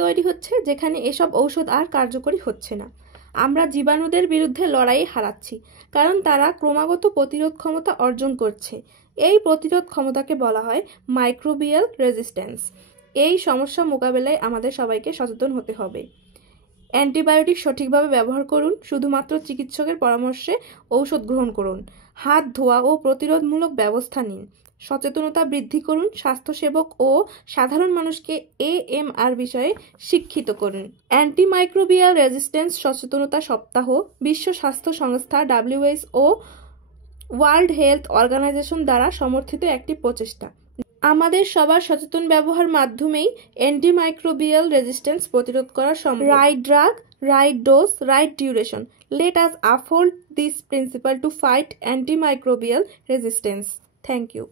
তৈরি হচ্ছে যেখানে এসব ঔষধ আর কার্যকরী হচ্ছে না। আমরা জীবাণুদের বিরুদ্ধে লড়াই হারাচ্ছি, কারণ তারা ক্রমাগত প্রতিরোধ ক্ষমতা অর্জন করছে। এই প্রতিরোধ ক্ষমতাকে বলা হয় মাইক্রোবিয়াল রেজিস্ট্যান্স। এই সমস্যা মোকাবেলায় আমাদের সবাইকে সচেতন হতে হবে। অ্যান্টিবায়োটিক সঠিকভাবে ব্যবহার করুন, শুধুমাত্র চিকিৎসকের পরামর্শে ঔষধ গ্রহণ করুন। হাত ধোয়া ও প্রতিরোধমূলক ব্যবস্থা নিন। সচেতনতা বৃদ্ধি করুন, স্বাস্থ্যসেবক ও সাধারণ মানুষকে AMR বিষয়ে শিক্ষিত করুন। অ্যান্টিমাইক্রোবিয়াল রেজিস্ট্যান্স সচেতনতা সপ্তাহ বিশ্ব স্বাস্থ্য সংস্থা WHO ওয়ার্ল্ড হেলথ অর্গানাইজেশন দ্বারা সমর্থিত একটি প্রচেষ্টা। আমাদের সবার সচেতন ব্যবহার মাধ্যমেই অ্যান্টিমাইক্রোবিয়াল রেজিস্ট্যান্স প্রতিরোধ করা সম্ভব। Right drug, right dose, right duration. Let us uphold this principle to fight antimicrobial resistance. Thank you.